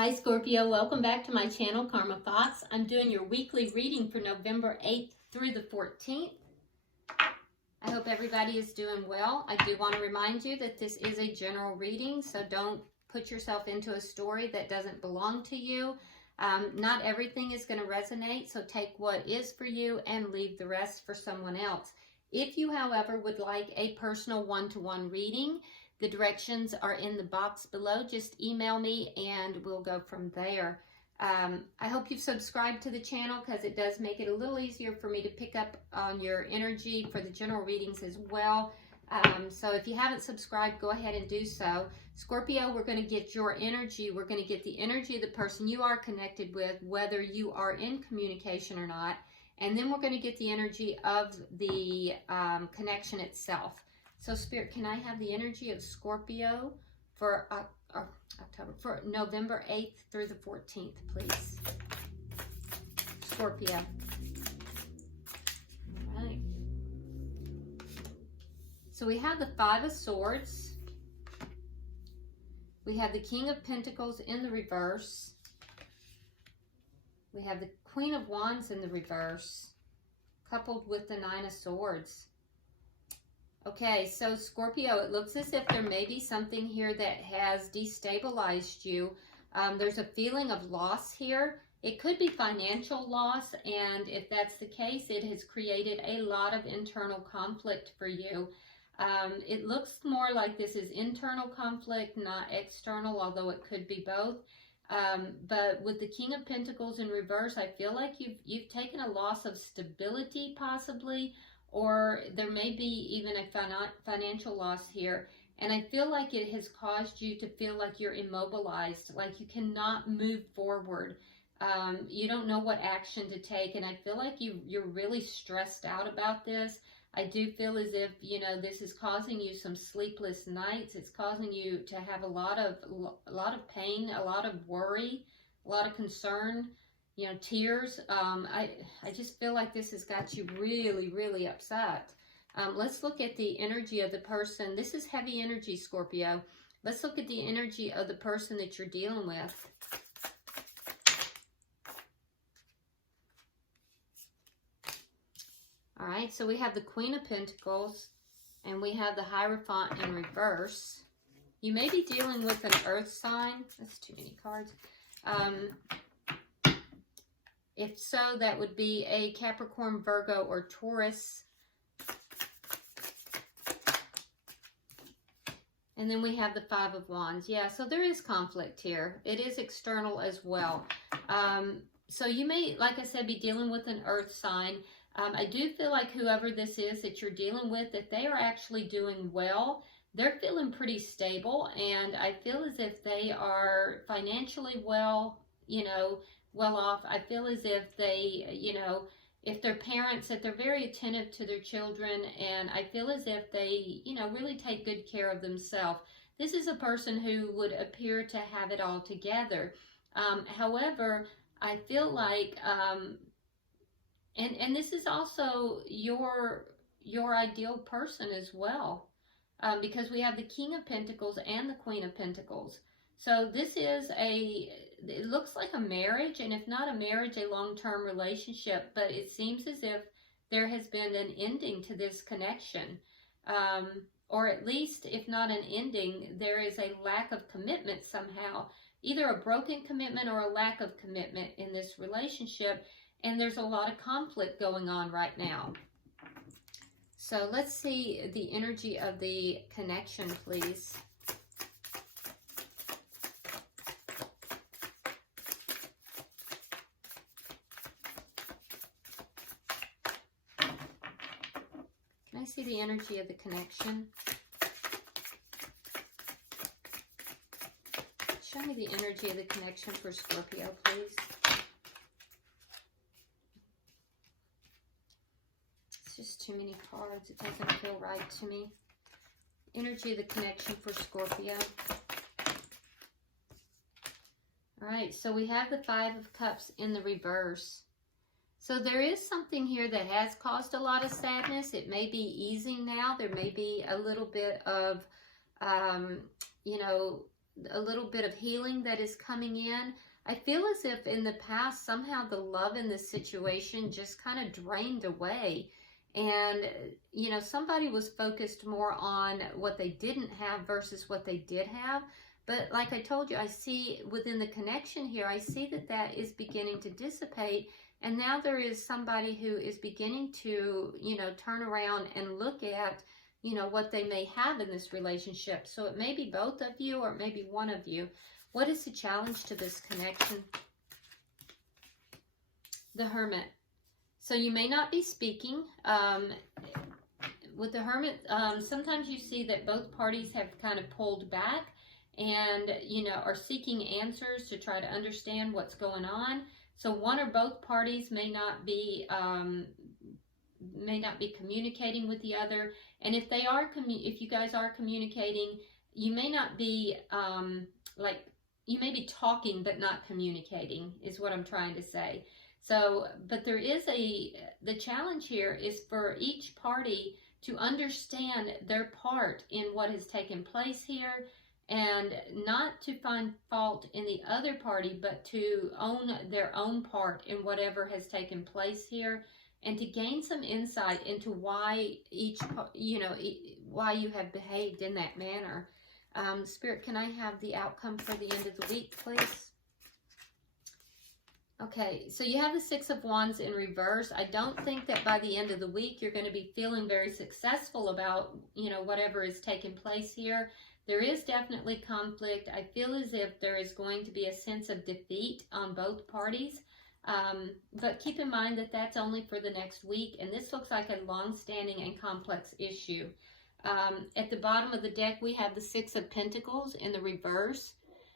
Hi Scorpio, welcome back to my channel, Karma Thoughts. I'm doing your weekly reading for November 8th through the 14th. I hope everybody is doing well. I do want to remind you that this is a general reading, so don't put yourself into a story that doesn't belong to you. Not everything is going to resonate, so take what is for you and leave the rest for someone else. If you, however, would like a personal one-to-one reading, the directions are in the box below. Just email me and we'll go from there. I hope you've subscribed to the channel because it does make it a little easier for me to pick up on your energy for the general readings as well. So if you haven't subscribed, go ahead and do so. Scorpio, we're going to get your energy. We're going to get the energy of the person you are connected with, whether you are in communication or not. And then we're going to get the energy of the connection itself. So Spirit, can I have the energy of Scorpio for for November 8th through the 14th, please? Scorpio. All right. So we have the Five of Swords. We have the King of Pentacles in the reverse. We have the Queen of Wands in the reverse, coupled with the Nine of Swords. Okay, so Scorpio, it looks as if there may be something here that has destabilized you. There's a feeling of loss here. It could be financial loss, and if that's the case, it has created a lot of internal conflict for you. It looks more like this is internal conflict, not external, although it could be both. But with the King of Pentacles in reverse, I feel like you've taken a loss of stability, possibly, or there may be even a financial loss here. And I feel like it has caused you to feel like you're immobilized, like you cannot move forward. You don't know what action to take, and I feel like you're really stressed out about this. I do feel as if, you know, this is causing you some sleepless nights. It's causing you to have a lot of pain, a lot of worry, a lot of concern. You know, tears. I just feel like this has got you really, really upset. Let's look at the energy of the person. This is heavy energy, Scorpio. Let's look at the energy of the person that you're dealing with. All right, so we have the Queen of Pentacles and we have the Hierophant in reverse. You may be dealing with an earth sign. That's too many cards. If so, that would be a Capricorn, Virgo, or Taurus. And then we have the Five of Wands. Yeah, so there is conflict here. It is external as well. So you may, like I said, be dealing with an earth sign. I do feel like whoever this is that you're dealing with, that they are actually doing well. They're feeling pretty stable, and I feel as if they are financially well, you know, well off. I feel as if they, you know, if they're parents, that they're very attentive to their children, and I feel as if they, you know, really take good care of themselves. This is a person who would appear to have it all together. However, I feel like, and this is also your ideal person as well, because we have the King of Pentacles and the Queen of Pentacles. So this is it looks like a marriage, and if not a marriage, a long-term relationship, but it seems as if there has been an ending to this connection. Or at least, if not an ending, there is a lack of commitment somehow. Either a broken commitment or a lack of commitment in this relationship, and there's a lot of conflict going on right now. So let's see the energy of the connection, please. Can I see the energy of the connection? Show me the energy of the connection for Scorpio, please. It's just too many cards. It doesn't feel right to me. Energy of the connection for Scorpio. All right, so we have the Five of Cups in the reverse. So there is something here that has caused a lot of sadness. It may be easing now. There may be a little bit of, you know, a little bit of healing that is coming in. I feel as if in the past, somehow the love in this situation just kind of drained away. And, you know, somebody was focused more on what they didn't have versus what they did have. But like I told you, I see within the connection here, I see that that is beginning to dissipate. And now there is somebody who is beginning to, you know, turn around and look at, you know, what they may have in this relationship. So it may be both of you or it may be one of you. What is the challenge to this connection? The Hermit. So you may not be speaking. With the Hermit, sometimes you see that both parties have kind of pulled back and, you know, are seeking answers to try to understand what's going on. So one or both parties may not be communicating with the other. And if they are, if you guys are communicating, you may not be you may be talking but not communicating, is what I'm trying to say. So, but there is the challenge here is for each party to understand their part in what has taken place here, and not to find fault in the other party, but to own their own part in whatever has taken place here, and to gain some insight into why why you have behaved in that manner. Spirit, can I have the outcome for the end of the week, please? Okay, so you have the Six of Wands in reverse. I don't think that by the end of the week you're going to be feeling very successful about, you know, whatever is taking place here. There is definitely conflict. I feel as if there is going to be a sense of defeat on both parties. But keep in mind that that's only for the next week, and this looks like a long-standing and complex issue. At the bottom of the deck, we have the Six of Pentacles in the reverse.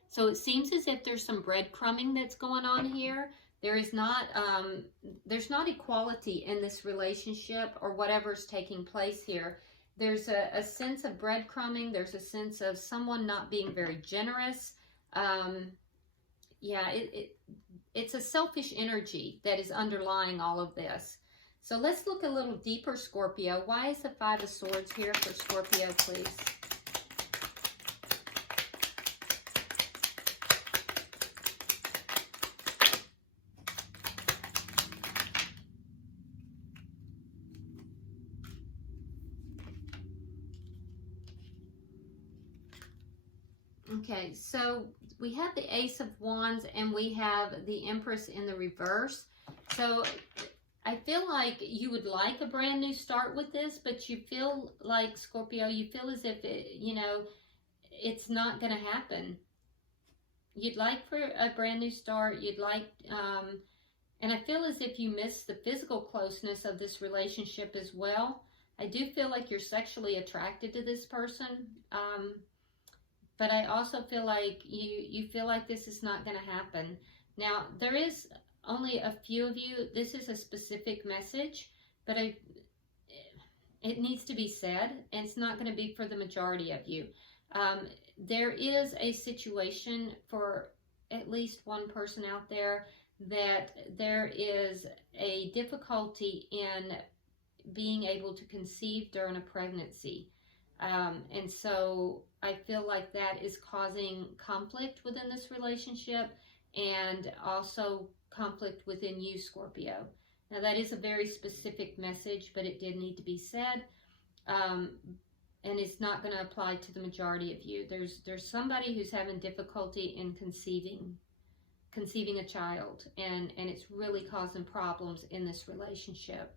So it seems as if there's some breadcrumbing that's going on here. There is not, there's not equality in this relationship or whatever's taking place here. There's a sense of breadcrumbing. There's a sense of someone not being very generous. Yeah, it's a selfish energy that is underlying all of this. So let's look a little deeper, Scorpio. Why is the Five of Swords here for Scorpio, please? Okay, so we have the Ace of Wands and we have the Empress in the reverse. So I feel like you would like a brand new start with this, but you feel like, Scorpio, you feel as if, it's not going to happen. You'd like for a brand new start. You'd like, and I feel as if you miss the physical closeness of this relationship as well. I do feel like you're sexually attracted to this person. But I also feel like you feel like this is not going to happen. Now, there is only a few of you. This is a specific message, but it needs to be said, and it's not going to be for the majority of you. There is a situation for at least one person out there that there is a difficulty in being able to conceive during a pregnancy. And so I feel like that is causing conflict within this relationship and also conflict within you, Scorpio. Now that is a very specific message, but it did need to be said. And it's not going to apply to the majority of you. There's somebody who's having difficulty in conceiving a child, and it's really causing problems in this relationship.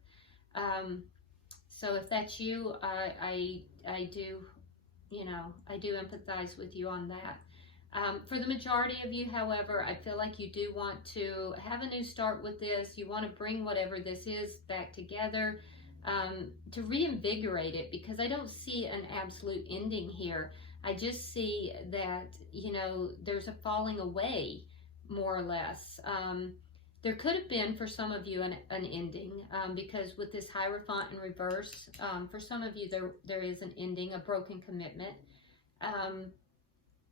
So if that's you, I do empathize with you on that. For the majority of you, however, I feel like you do want to have a new start with this. You want to bring whatever this is back together, to reinvigorate it, because I don't see an absolute ending here. I just see that, there's a falling away, more or less. There could have been, for some of you, an ending, because with this Hierophant in reverse, for some of you, there is an ending, a broken commitment.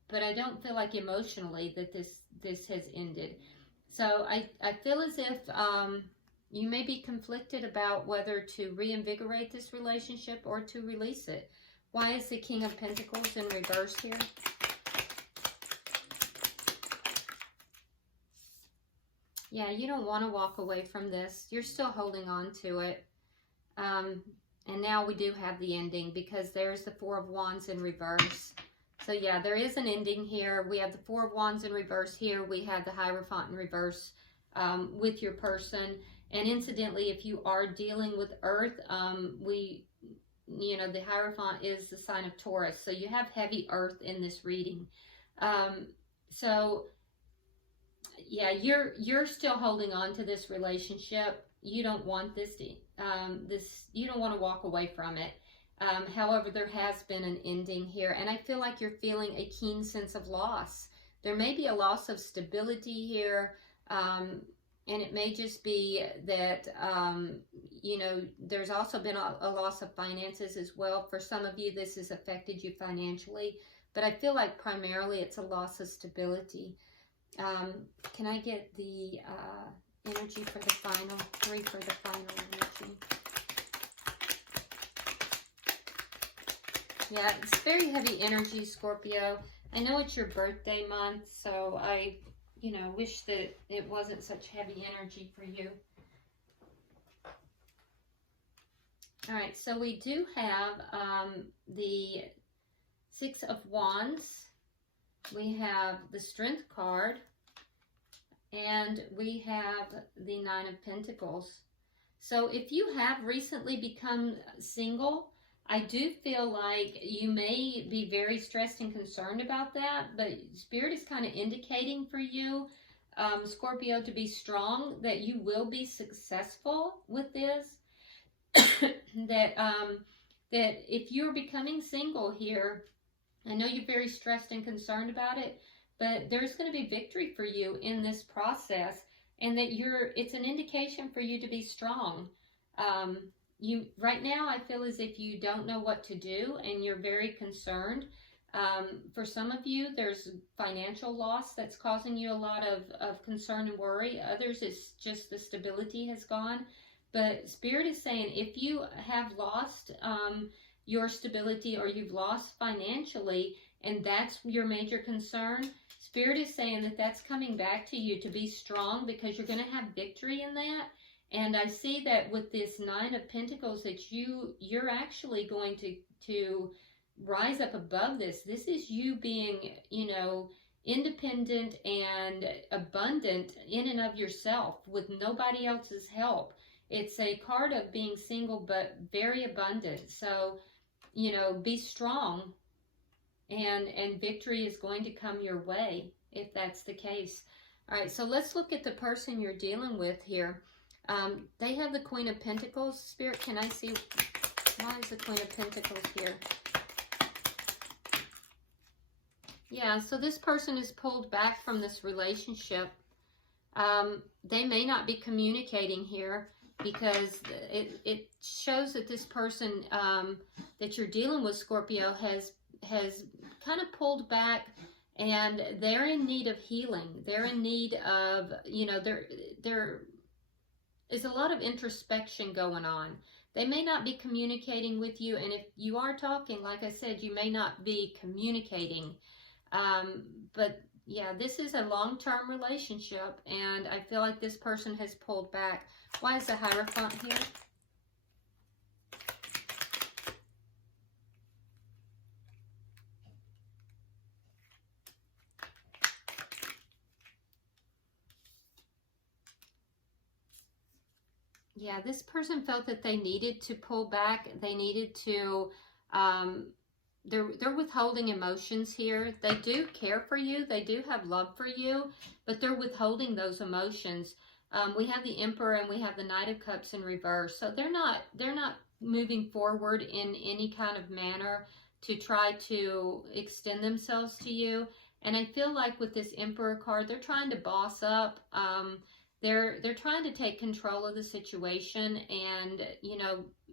But I don't feel like emotionally that this has ended. So I feel as if you may be conflicted about whether to reinvigorate this relationship or to release it. Why is the King of Pentacles in reverse here? Yeah, you don't want to walk away from this. You're still holding on to it. And now we do have the ending because there's the Four of Wands in reverse. So yeah, there is an ending here. We have the Four of Wands in reverse here. We have the Hierophant in reverse with your person. And incidentally, if you are dealing with Earth, the Hierophant is the sign of Taurus. So you have heavy Earth in this reading. So yeah, you're still holding on to this relationship. You don't want this you don't want to walk away from it. However, there has been an ending here, and I feel like you're feeling a keen sense of loss. There may be a loss of stability here, and it may just be that, there's also been a loss of finances as well. For some of you, this has affected you financially, but I feel like primarily it's a loss of stability. Can I get the energy for the final, 3 for the final energy? Yeah, it's very heavy energy, Scorpio. I know it's your birthday month, so I, wish that it wasn't such heavy energy for you. All right, so we do have the 6 of Wands. We have the Strength card, and we have the 9 of Pentacles. So if you have recently become single, I do feel like you may be very stressed and concerned about that, but Spirit is kind of indicating for you, Scorpio, to be strong, that you will be successful with this, that if you're becoming single here, I know you're very stressed and concerned about it, but there's going to be victory for you in this process, and that it's an indication for you to be strong. Right now, I feel as if you don't know what to do, and you're very concerned. For some of you, there's financial loss that's causing you a lot of concern and worry. Others, it's just the stability has gone. But Spirit is saying, if you have lost your stability, or you've lost financially, and that's your major concern, Spirit is saying that that's coming back to you to be strong, because you're going to have victory in that. And I see that with this 9 of Pentacles, that you're actually going to rise up above this. This is you being, independent and abundant in and of yourself with nobody else's help. It's a card of being single, but very abundant. So, be strong, and victory is going to come your way if that's the case. All right, so let's look at the person you're dealing with here. They have the Queen of Pentacles. Spirit, can I see, why is the Queen of Pentacles here? Yeah, so this person is pulled back from this relationship. They may not be communicating here, because it shows that this person that you're dealing with, Scorpio, has kind of pulled back, and they're in need of healing. They're in need of, there is a lot of introspection going on. They may not be communicating with you, and if you are talking, like I said, you may not be communicating. But yeah, this is a long-term relationship, and I feel like this person has pulled back. Why is the Hierophant here? Yeah, this person felt that they needed to pull back. They needed to, they're withholding emotions here. They do care for you. They do have love for you, but they're withholding those emotions. We have the Emperor, and we have the Knight of Cups in reverse. So they're not moving forward in any kind of manner to try to extend themselves to you. And I feel like with this Emperor card, they're trying to boss up. They're trying to take control of the situation, and,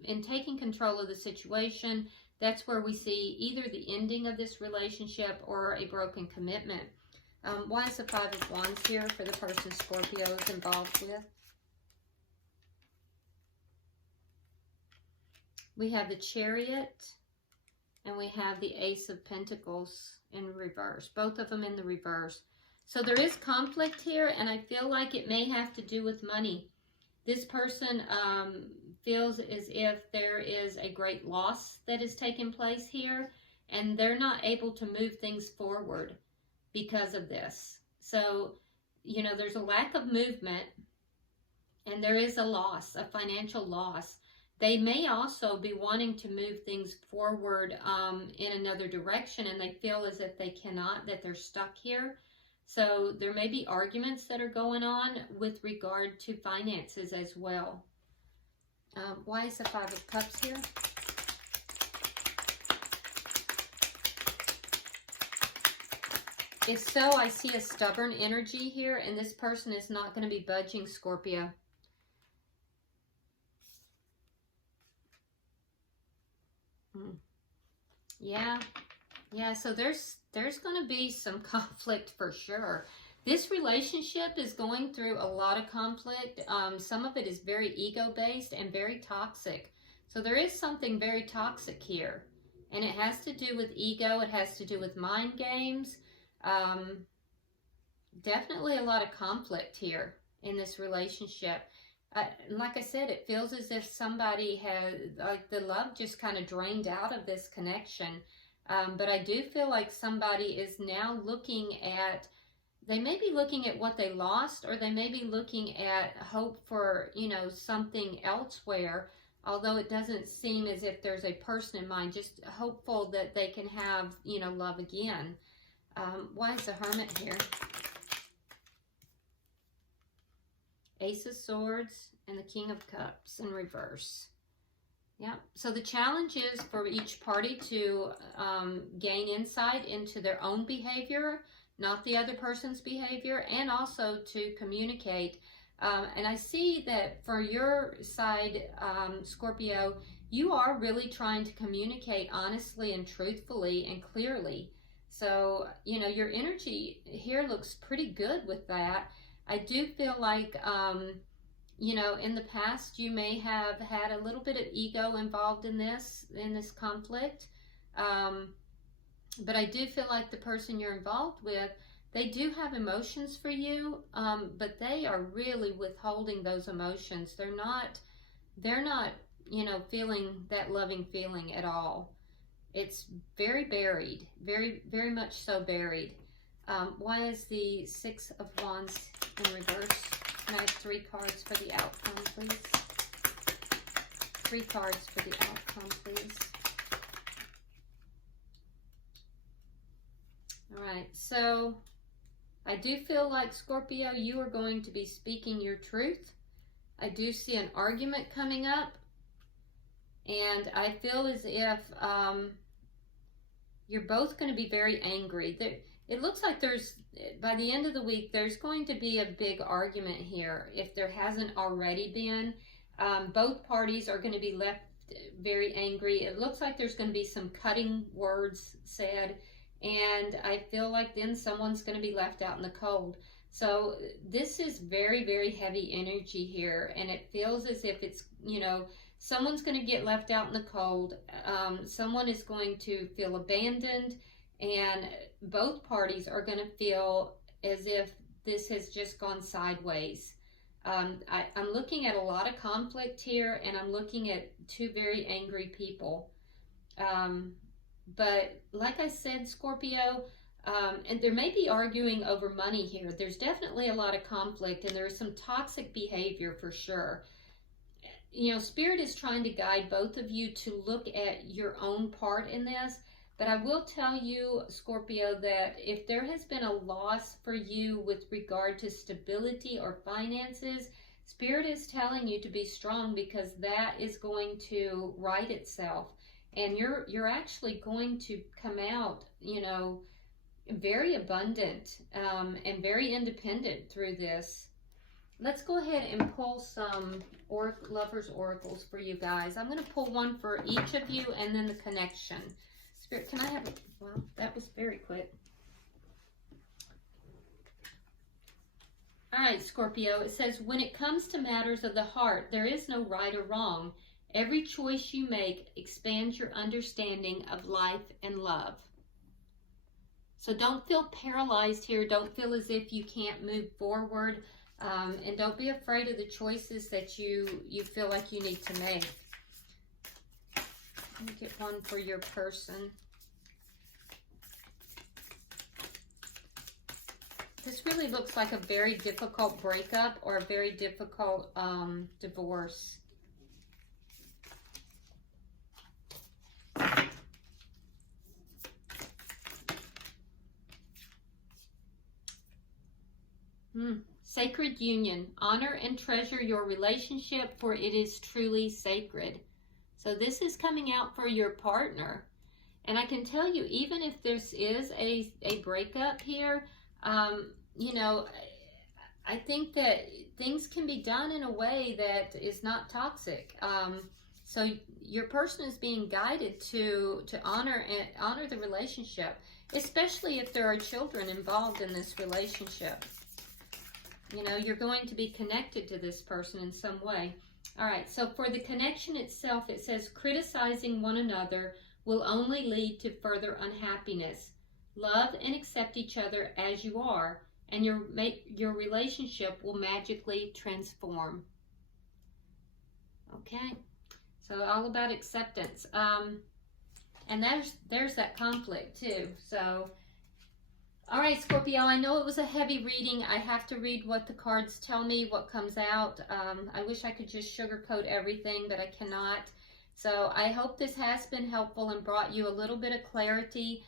in taking control of the situation, that's where we see either the ending of this relationship or a broken commitment. Why is the 5 of Wands here for the person Scorpio is involved with? We have the Chariot, and we have the Ace of Pentacles in reverse. Both of them in the reverse. So there is conflict here, and I feel like it may have to do with money. This person feels as if there is a great loss that is taking place here, and they're not able to move things forward because of this. So, you know, there's a lack of movement, and there is a loss, a financial loss. They may also be wanting to move things forward in another direction, and they feel as if they cannot, that they're stuck here. So there may be arguments that are going on with regard to finances as well. Why is the Five of Cups here? If so, I see a stubborn energy here, and this person is not going to be budging, Scorpio. Yeah, so there's going to be some conflict for sure. This relationship is going through a lot of conflict. Some of it is very ego-based and very toxic. So there is something very toxic here. And it has to do with ego. It has to do with mind games. Definitely a lot of conflict here in this relationship. Like I said, it feels as if somebody has, like, the love just kind of drained out of this connection. But I do feel like somebody is now looking at, they may be looking at what they lost, or they may be looking at hope for, you know, something elsewhere, although it doesn't seem as if there's a person in mind, just hopeful that they can have, you know, love again. Why is the Hermit here? Ace of Swords and the King of Cups in reverse. Yeah, so the challenge is for each party to gain insight into their own behavior, not the other person's behavior, and also to communicate. And I see that for your side, Scorpio, you are really trying to communicate honestly and truthfully and clearly. So, you know, your energy here looks pretty good with that. I do feel like, you know, in the past, you may have had a little bit of ego involved in this conflict. But I do feel like the person you're involved with, they do have emotions for you, but they are really withholding those emotions. They're not, you know, feeling that loving feeling at all. It's very buried, very, very much so buried. Why is the Six of Wands in reverse? Can I have 3 cards for the outcome, please? 3 cards for the outcome, please. All right, so I do feel like, Scorpio, you are going to be speaking your truth. I do see an argument coming up, and I feel as if you're both going to be very angry. It looks like there's, by the end of the week, there's going to be a big argument here, if there hasn't already been. Both parties are going to be left very angry. It looks like there's going to be some cutting words said, and I feel like then someone's going to be left out in the cold. So this is very, very heavy energy here, and it feels as if it's, you know, someone's going to get left out in the cold. Someone is going to feel abandoned, and both parties are going to feel as if this has just gone sideways. I'm looking at a lot of conflict here, and I'm looking at 2 very angry people. But like I said, Scorpio, and there may be arguing over money here. There's definitely a lot of conflict, and there is some toxic behavior for sure. You know, Spirit is trying to guide both of you to look at your own part in this. But I will tell you, Scorpio, that if there has been a loss for you with regard to stability or finances, Spirit is telling you to be strong, because that is going to right itself. And you're actually going to come out, you know, very abundant and very independent through this. Let's go ahead and pull some Lovers Oracles for you guys. I'm going to pull one for each of you, and then the connection. Spirit, can I have it? Well, that was very quick. All right, Scorpio, it says, when it comes to matters of the heart, there is no right or wrong. Every choice you make expands your understanding of life and love. So don't feel paralyzed here. Don't feel as if you can't move forward. And don't be afraid of the choices that you feel like you need to make. Let me get one for your person. This really looks like a very difficult breakup or a very difficult divorce. Sacred union. Honor and treasure your relationship, for it is truly sacred. So this is coming out for your partner. And I can tell you, even if this is a breakup here, you know, I think that things can be done in a way that is not toxic. So your person is being guided to honor the relationship, especially if there are children involved in this relationship. You know, you're going to be connected to this person in some way. All right, so for the connection itself, it says criticizing one another will only lead to further unhappiness. Love and accept each other as you are, and your relationship will magically transform. Okay, so all about acceptance. And there's that conflict too. So, all right, Scorpio, I know it was a heavy reading. I have to read what the cards tell me, what comes out. I wish I could just sugarcoat everything, but I cannot. So I hope this has been helpful and brought you a little bit of clarity.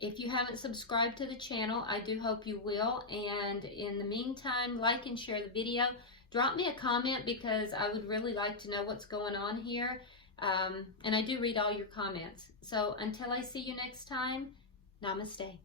If you haven't subscribed to the channel, I do hope you will. And in the meantime, like and share the video. Drop me a comment because I would really like to know what's going on here. And I do read all your comments. So until I see you next time, namaste.